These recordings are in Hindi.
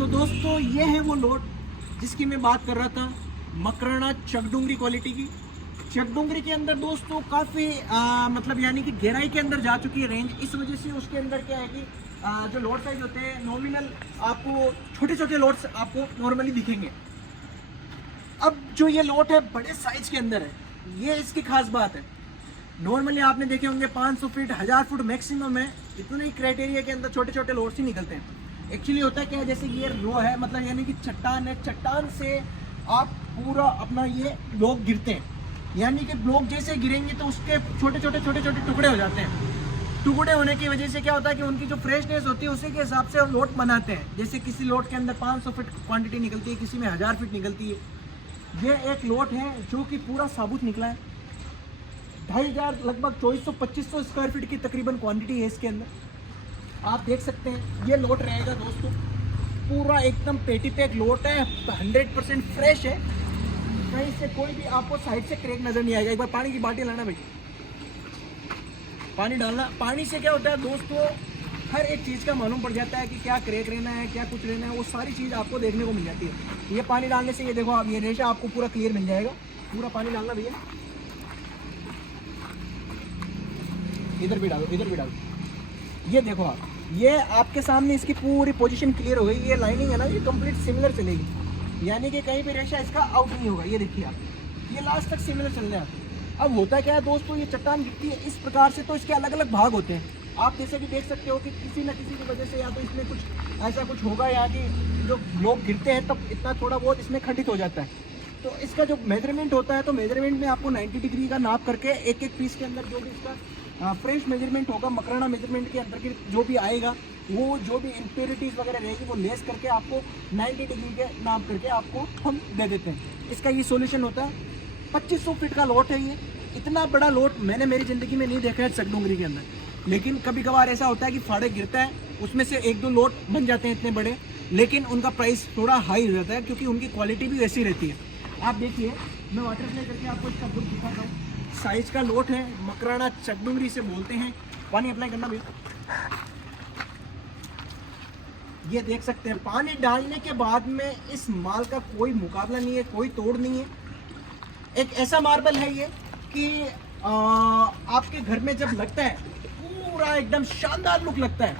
तो दोस्तों ये है वो लोड जिसकी मैं बात कर रहा था, मकराना चकडुंगरी क्वालिटी की। चकडुंगरी के अंदर दोस्तों काफ़ी मतलब यानी कि गहराई के अंदर जा चुकी है रेंज। इस वजह से उसके अंदर क्या है कि जो लोड साइज होते हैं नॉमिनल आपको छोटे छोटे लोड्स आपको नॉर्मली दिखेंगे। अब जो ये लोड है बड़े साइज के अंदर है, ये इसकी खास बात है। नॉर्मली आपने देखे होंगे 500 फीट 1000 फुट मैक्सिमम है, इतने ही क्राइटेरिया के अंदर छोटे छोटे लोड्स ही निकलते हैं। एक्चुअली होता है क्या है, जैसे ये रो है मतलब यानी कि चट्टान है, चट्टान से आप पूरा अपना ये ब्लॉक गिरते हैं, यानी कि ब्लॉक जैसे गिरेंगे तो उसके छोटे छोटे टुकड़े हो जाते हैं। टुकड़े होने की वजह से क्या होता है कि उनकी जो फ्रेशनेस होती है उसी के हिसाब से लोड बनाते हैं। जैसे किसी लोड के अंदर 500 फीट क्वांटिटी निकलती है, किसी में 1000 फीट निकलती है। ये एक लोड है जो कि पूरा साबुत निकला है, 2500 लगभग 2400-2500 स्क्वायर फीट की तकरीबन क्वांटिटी है इसके अंदर। आप देख सकते हैं ये लोड रहेगा दोस्तों, पूरा एकदम पेटी पैक लोड है, 100% फ्रेश है। कहीं से कोई भी आपको साइड से क्रैक नजर नहीं आएगा। एक बार पानी की बाल्टी लाना भाई, पानी डालना। पानी से क्या होता है दोस्तों, हर एक चीज़ का मालूम पड़ जाता है कि क्या क्रैक रहना है, क्या कुछ रहना है, वो सारी चीज़ आपको देखने को मिल जाती है। ये पानी डालने से ये देखो आप, ये रेशा आपको पूरा क्लियर मिल जाएगा। पूरा पानी डालना भैया, इधर भी डालो, इधर भी डालो। ये देखो आप, ये आपके सामने इसकी पूरी पोजीशन क्लियर हो गई। ये लाइनिंग है ना, ये कंप्लीट सिमिलर चलेगी, यानी कि कहीं भी रेशा इसका आउट नहीं होगा। ये देखिए आप, ये लास्ट तक सिमिलर चल रहा है। अब होता क्या है दोस्तों, ये चट्टान गिरती है इस प्रकार से, तो इसके अलग अलग भाग होते हैं। आप जैसे कि देख सकते हो कि किसी न किसी की वजह से या तो इसमें कुछ ऐसा कुछ होगा, या कि जो लोग गिरते हैं तब इतना थोड़ा बहुत इसमें खंडित हो जाता है। तो इसका जो मेजरमेंट होता है, तो मेजरमेंट में आपको 90 डिग्री का नाप करके एक एक पीस के अंदर जो भी इसका फ्रेश मेजरमेंट होगा, मकराना मेजरमेंट के अंदर की जो भी आएगा, वो जो भी इम्प्योरिटीज़ वगैरह रहेगी वो लेस करके आपको 90 डिग्री के नाप करके आपको हम दे देते हैं। इसका ये सॉल्यूशन होता है। 2500 फीट का लोट है ये। इतना बड़ा लोट मैंने मेरी ज़िंदगी में नहीं देखा है चकडुंगरी के अंदर। लेकिन कभी कभार ऐसा होता है कि फाड़े गिरता है, उसमें से 1-2 लोट बन जाते हैं इतने बड़े, लेकिन उनका प्राइस थोड़ा हाई हो जाता है क्योंकि उनकी क्वालिटी भी वैसी रहती है। आप देखिए, मैं वाटर अप्लाई करके आपको इसका बुक दिखाता हूँ। साइज का लोट है, मकराना चकडुंगरी से बोलते हैं। पानी अप्लाई करना भैया। ये देख सकते हैं, पानी डालने के बाद में इस माल का कोई मुकाबला नहीं है, कोई तोड़ नहीं है। एक ऐसा मार्बल है ये कि आपके घर में जब लगता है पूरा एकदम शानदार लुक लगता है।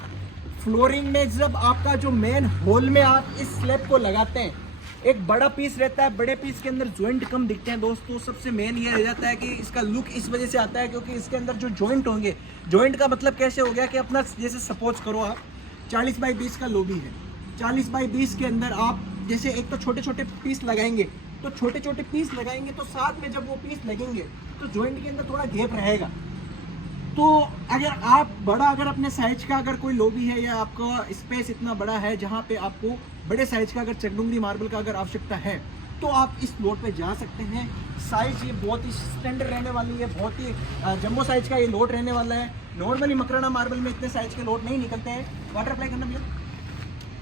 फ्लोरिंग में जब आपका जो मेन होल में आप इस स्लैब को लगाते हैं, एक बड़ा पीस रहता है, बड़े पीस के अंदर जॉइंट कम दिखते हैं दोस्तों। सबसे मेन ये रह जाता है कि इसका लुक इस वजह से आता है क्योंकि इसके अंदर जो जॉइंट होंगे, जॉइंट का मतलब कैसे हो गया कि अपना जैसे सपोज करो आप 40 बाई 20 का लोबी है, 40 बाई 20 के अंदर आप जैसे एक तो छोटे छोटे पीस लगाएंगे, तो छोटे छोटे पीस लगाएंगे तो साथ में जब वो पीस लगेंगे तो जॉइंट के अंदर थोड़ा गैप रहेगा। तो अगर अपने साइज का अगर कोई लोबी है या आपका स्पेस इतना बड़ा है जहाँ पे आपको बड़े साइज का अगर चकडुंगरी मार्बल का अगर आवश्यकता है, तो आप इस लोड पे जा सकते हैं। साइज ये बहुत ही स्टैंडर्ड रहने वाली है, बहुत ही जंबो साइज का ये लोड रहने वाला है। नॉर्मली मकराना मार्बल में इतने साइज के लोड नहीं निकलते हैं। वाटर अप्लाई करना भैया,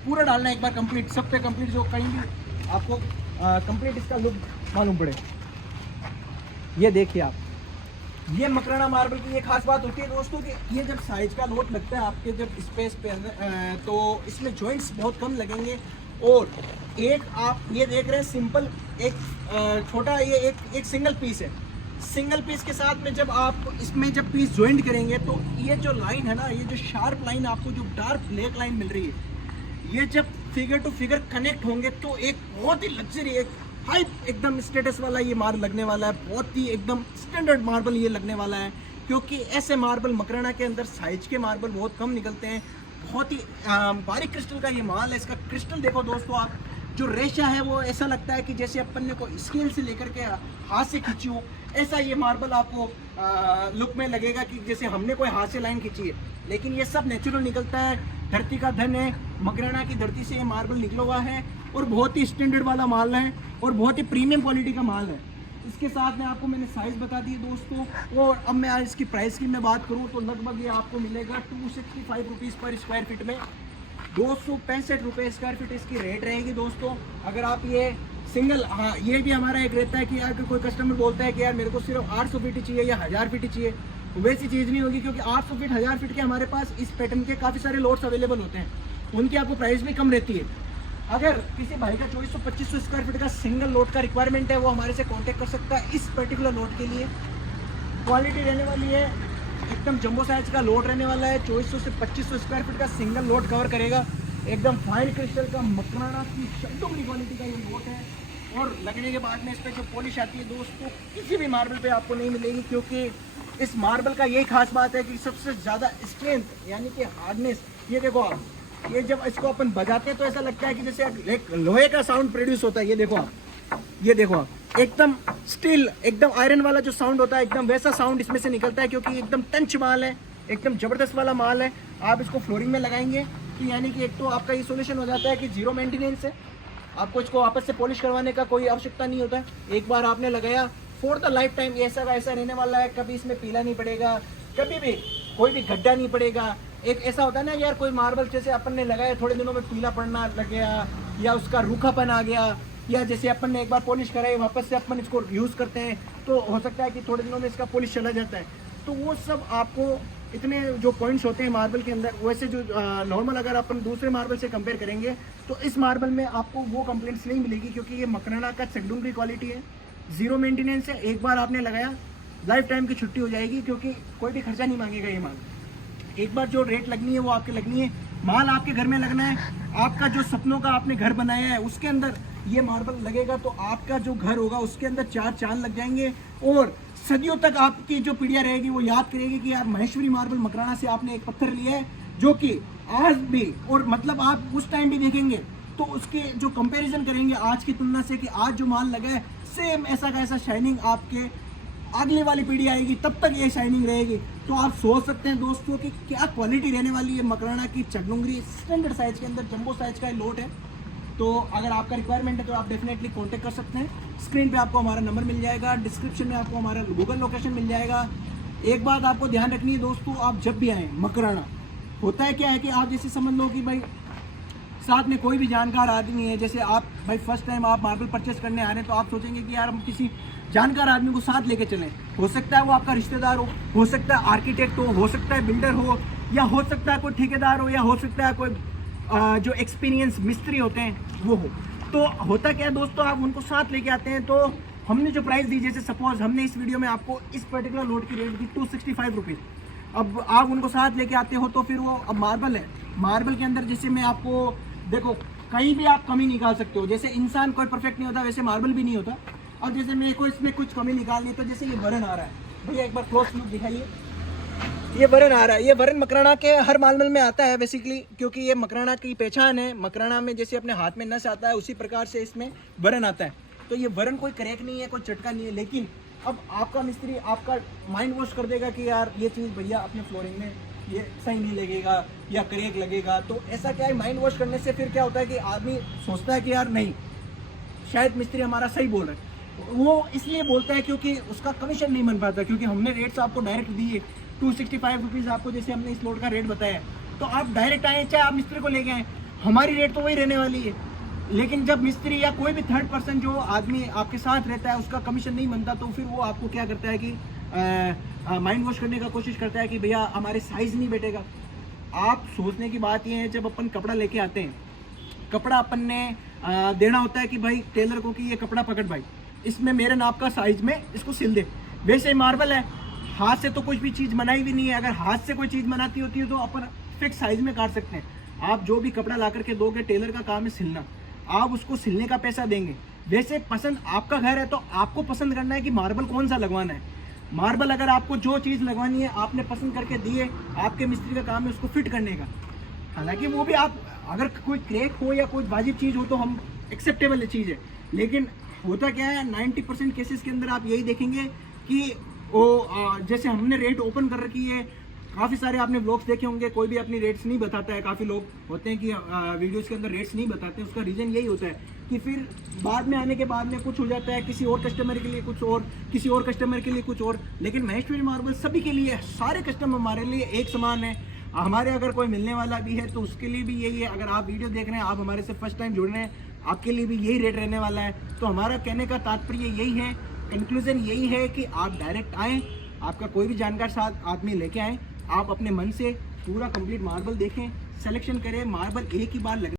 पूरा डालना है एक बार कंप्लीट, सब पे कंप्लीट, जो कहीं भी आपको कंप्लीट इसका लुक मालूम पड़े। ये देखिए आप, ये मकराना मार्बल की ये खास बात होती है दोस्तों कि ये जब साइज का लोड लगता है आपके जब स्पेस पे तो इसमें जॉइंट्स बहुत कम लगेंगे। और एक आप ये देख रहे हैं सिंपल एक छोटा ये एक सिंगल पीस है। सिंगल पीस के साथ में जब आप इसमें जब पीस ज्वाइंट करेंगे तो ये जो लाइन है ना, ये जो शार्प लाइन आपको जो डार्क ब्लैक लाइन मिल रही है, ये जब फिगर टू फिगर कनेक्ट होंगे तो एक बहुत ही लग्जरी, एक हाई एकदम स्टेटस वाला ये मार्बल लगने वाला है। बहुत ही एकदम स्टैंडर्ड मार्बल ये लगने वाला है क्योंकि ऐसे मार्बल मकराना के अंदर साइज के मार्बल बहुत कम निकलते हैं। बहुत ही बारीक क्रिस्टल का ये माल है। इसका क्रिस्टल देखो दोस्तों आप, जो रेशा है वो ऐसा लगता है कि जैसे अपन ने को स्केल से लेकर के हाथ से खींची हो, ऐसा ये मार्बल आपको लुक में लगेगा कि जैसे हमने कोई हाथ से लाइन खींची है। लेकिन ये सब नेचुरल निकलता है, धरती का धन है, मकराना की धरती से ये मार्बल निकला हुआ है और बहुत ही स्टैंडर्ड वाला माल है और बहुत ही प्रीमियम क्वालिटी का माल है। इसके साथ में आपको मैंने साइज़ बता दी दोस्तों। और अब मैं आज इसकी प्राइस की मैं बात करूँ तो लगभग ये आपको मिलेगा 265 रुपीज़ पर स्क्वायर फीट में, 265 रुपये स्क्वायर फीट इसकी रेट रहेगी दोस्तों। अगर आप ये सिंगल, हाँ ये भी हमारा एक रहता है कि अगर कोई कस्टमर बोलता है कि यार मेरे को सिर्फ 800 फीट चाहिए या 1000 फीट चाहिए, वैसी चीज़ नहीं होगी क्योंकि 800 फीट 1000 फीट के हमारे पास इस पैटर्न के काफ़ी सारे लोड्स अवेलेबल होते हैं, उनकी आपको प्राइस भी कम रहती है। अगर किसी भाई का 2400-2500 स्क्वायर फीट का सिंगल लोड का रिक्वायरमेंट है, वो हमारे से कांटेक्ट कर सकता है इस पर्टिकुलर लोड के लिए। क्वालिटी रहने वाली है, एकदम जंबो साइज का लोड रहने वाला है। 2400 से 2500 स्क्वायर फीट का सिंगल लोड कवर करेगा। एकदम फाइन क्रिस्टल का मकराना की शब्दों की क्वालिटी का ये लोड है। और लगने के बाद में इस पर जो पॉलिश आती है दोस्तों, किसी भी मार्बल पे आपको नहीं मिलेगी, क्योंकि इस मार्बल का यही खास बात है कि सबसे ज़्यादा स्ट्रेंथ यानी कि हार्डनेस, ये देखो आप, ये जब इसको अपन बजाते हैं तो ऐसा लगता है कि जैसे एक लोहे का साउंड प्रोड्यूस होता है। ये देखो आप, ये देखो आप, एकदम स्टील, एकदम आयरन वाला जो साउंड होता है, एकदम वैसा साउंड इसमें से निकलता है, क्योंकि एकदम टंच माल है, एकदम ज़बरदस्त वाला माल है। आप इसको फ्लोरिंग में लगाएंगे तो यानी कि एक तो आपका ये सोल्यूशन हो जाता है कि जीरो मेंटेनेंस है, आपको इसको वापस से पॉलिश करवाने का कोई आवश्यकता नहीं होता है। एक बार आपने लगाया फॉर द लाइफ टाइम ऐसा का ऐसा रहने वाला है। कभी इसमें पीला नहीं पड़ेगा, कभी भी कोई भी गड्ढा नहीं पड़ेगा। एक ऐसा होता है ना यार, कोई मार्बल जैसे अपन ने लगाया थोड़े दिनों में पीला पड़ना लग गया, या उसका रूखापन आ गया, या जैसे अपन ने एक बार पॉलिश कराई वापस से अपन इसको यूज़ करते हैं तो हो सकता है कि थोड़े दिनों में इसका पॉलिश चला जाता है। तो वो सब आपको इतने जो पॉइंट्स होते हैं मार्बल के अंदर, वैसे जो नॉर्मल अगर अपन दूसरे मार्बल से कंपेयर करेंगे तो इस मार्बल में आपको वो कंप्लेंट्स नहीं मिलेगी, क्योंकि ये मकराना का चकडुम की क्वालिटी है, जीरो मेंटेनेंस है। एक बार आपने लगाया लाइफ टाइम की छुट्टी हो जाएगी, क्योंकि कोई भी खर्चा नहीं मांगेगा ये माल। एक बार जो रेट लगनी है वो आपके लगनी है। माल आपके घर में लगना है, आपका जो सपनों का आपने घर बनाया है उसके अंदर ये मार्बल लगेगा तो आपका जो घर होगा उसके अंदर चार चांद लग जाएंगे। और सदियों तक आपकी जो पीढ़ियाँ रहेगी वो याद करेगी कि यार महेश्वरी मार्बल मकराना से आपने एक पत्थर लिया है, जो कि आज भी, और मतलब आप उस टाइम भी देखेंगे तो उसके जो कंपैरिजन करेंगे आज की तुलना से कि आज जो माल लगा है सेम ऐसा का ऐसा शाइनिंग आपके अगली वाली पीढ़ी आएगी तब तक ये शाइनिंग रहेगी। तो आप सोच सकते हैं दोस्तों कि क्या क्वालिटी रहने वाली है मकराना की चकडुंगरी स्टैंडर्ड साइज के अंदर, जंबो साइज का लोड है। तो अगर आपका रिक्वायरमेंट है तो आप डेफिनेटली कांटेक्ट कर सकते हैं। स्क्रीन पे आपको हमारा नंबर मिल जाएगा, डिस्क्रिप्शन में आपको हमारा गूगल लोकेशन मिल जाएगा। एक बात आपको ध्यान रखनी है दोस्तों, आप जब भी आएँ मकराना, होता है क्या है कि आप जैसे समझ लो कि भाई साथ में कोई भी जानकार आदमी है, जैसे आप भाई फर्स्ट टाइम आप मार्बल परचेस करने आ रहे हैं तो आप सोचेंगे कि यार हम किसी जानकार आदमी को साथ लेके चलें। हो सकता है वो आपका रिश्तेदार हो सकता है आर्किटेक्ट हो सकता है बिल्डर हो, या हो सकता है कोई ठेकेदार हो, या हो सकता है कोई जो एक्सपीरियंस मिस्त्री होते हैं वो हो। तो होता क्या है दोस्तों, आप उनको साथ लेके आते हैं। तो हमने जो प्राइस दी, जैसे सपोज हमने इस वीडियो में आपको इस पर्टिकुलर लोड की रेट दी 265 रुपीज़। अब आप उनको साथ लेके आते हो तो फिर वो, अब मार्बल है, मार्बल के अंदर जैसे मैं आपको देखो कहीं भी आप कमी निकाल सकते हो। जैसे इंसान कोई परफेक्ट नहीं होता, वैसे मार्बल भी नहीं होता। और जैसे मेरे को इसमें कुछ कमी निकालनी, तो जैसे ये वरन आ रहा है, भैया एक बार क्लोज लुक दिखाइए, ये वरन आ रहा है। ये वरन मकराना के हर मार्बल में आता है बेसिकली, क्योंकि ये मकराना की पहचान है। मकराना में जैसे अपने हाथ में नस आता है उसी प्रकार से इसमें वरन आता है। तो ये वरन कोई क्रैक नहीं है, कोई चटका नहीं है। लेकिन अब आपका मिस्त्री आपका माइंड वॉश कर देगा कि यार ये चीज़ भैया अपने फ्लोरिंग में ये सही नहीं लगेगा या क्रैक लगेगा। तो ऐसा क्या है, माइंड वॉश करने से फिर क्या होता है कि आदमी सोचता है कि यार नहीं, शायद मिस्त्री हमारा सही बोल रहा है। वो इसलिए बोलता है क्योंकि उसका कमीशन नहीं बन पाता, क्योंकि हमने रेट्स आपको डायरेक्ट दिए 265 रुपीज़ आपको, जैसे हमने इस लोड का रेट बताया। तो आप डायरेक्ट आए चाहे आप मिस्त्री को लेके आए, हमारी रेट तो वही रहने वाली है। लेकिन जब मिस्त्री या कोई भी थर्ड पर्सन जो आदमी आपके साथ रहता है उसका कमीशन नहीं बनता, तो फिर वो आपको क्या करता है कि माइंड वॉश करने का कोशिश करता है कि भैया हमारे साइज़ नहीं बैठेगा। आप सोचने की बात ये है, जब अपन कपड़ा लेके आते हैं, कपड़ा अपन ने देना होता है कि भाई टेलर को कि ये कपड़ा पकड़ भाई, इसमें मेरे नाप का साइज में इसको सिल दे। वैसे मार्बल है, हाथ से तो कुछ भी चीज़ बनाई भी नहीं है। अगर हाथ से कोई चीज़ बनाती होती है तो अपन फिक्स साइज में काट सकते हैं। आप जो भी कपड़ा ला करके दोगे, टेलर का काम है सिलना, आप उसको सिलने का पैसा देंगे। वैसे पसंद आपका घर है तो आपको पसंद करना है कि मार्बल कौन सा लगवाना है। मार्बल अगर आपको जो चीज़ लगवानी है आपने पसंद करके दी है, आपके मिस्त्री का काम है उसको फिट करने का। हालांकि वो भी आप अगर कोई क्रैक हो या कोई वाजिब चीज़ हो तो हम एक्सेप्टेबल चीज़ है। लेकिन होता क्या है, 90% केसेस के अंदर आप यही देखेंगे कि वो जैसे हमने रेट ओपन कर रखी है। काफ़ी सारे आपने व्लॉग्स देखे होंगे, कोई भी अपनी रेट्स नहीं बताता है। काफ़ी लोग होते हैं कि वीडियोस के अंदर रेट्स नहीं बताते। उसका रीज़न यही होता है कि फिर बाद में आने के बाद में कुछ हो जाता है, किसी और कस्टमर के लिए कुछ और, किसी और कस्टमर के लिए कुछ और। लेकिन महेश्वरी मार्बल सभी के लिए, सारे कस्टमर हमारे लिए एक समान है। हमारे अगर कोई मिलने वाला भी है तो उसके लिए भी यही है। अगर आप वीडियो देख रहे हैं, आप हमारे से फर्स्ट टाइम जुड़ रहे हैं, आपके लिए भी यही रेट रहने वाला है। तो हमारा कहने का तात्पर्य यही है, कंक्लूजन यही है कि आप डायरेक्ट आएँ, आपका कोई भी जानकार साथ आदमी लेके आएँ, आप अपने मन से पूरा कंप्लीट मार्बल देखें, सिलेक्शन करें। मार्बल एक ही बार लगे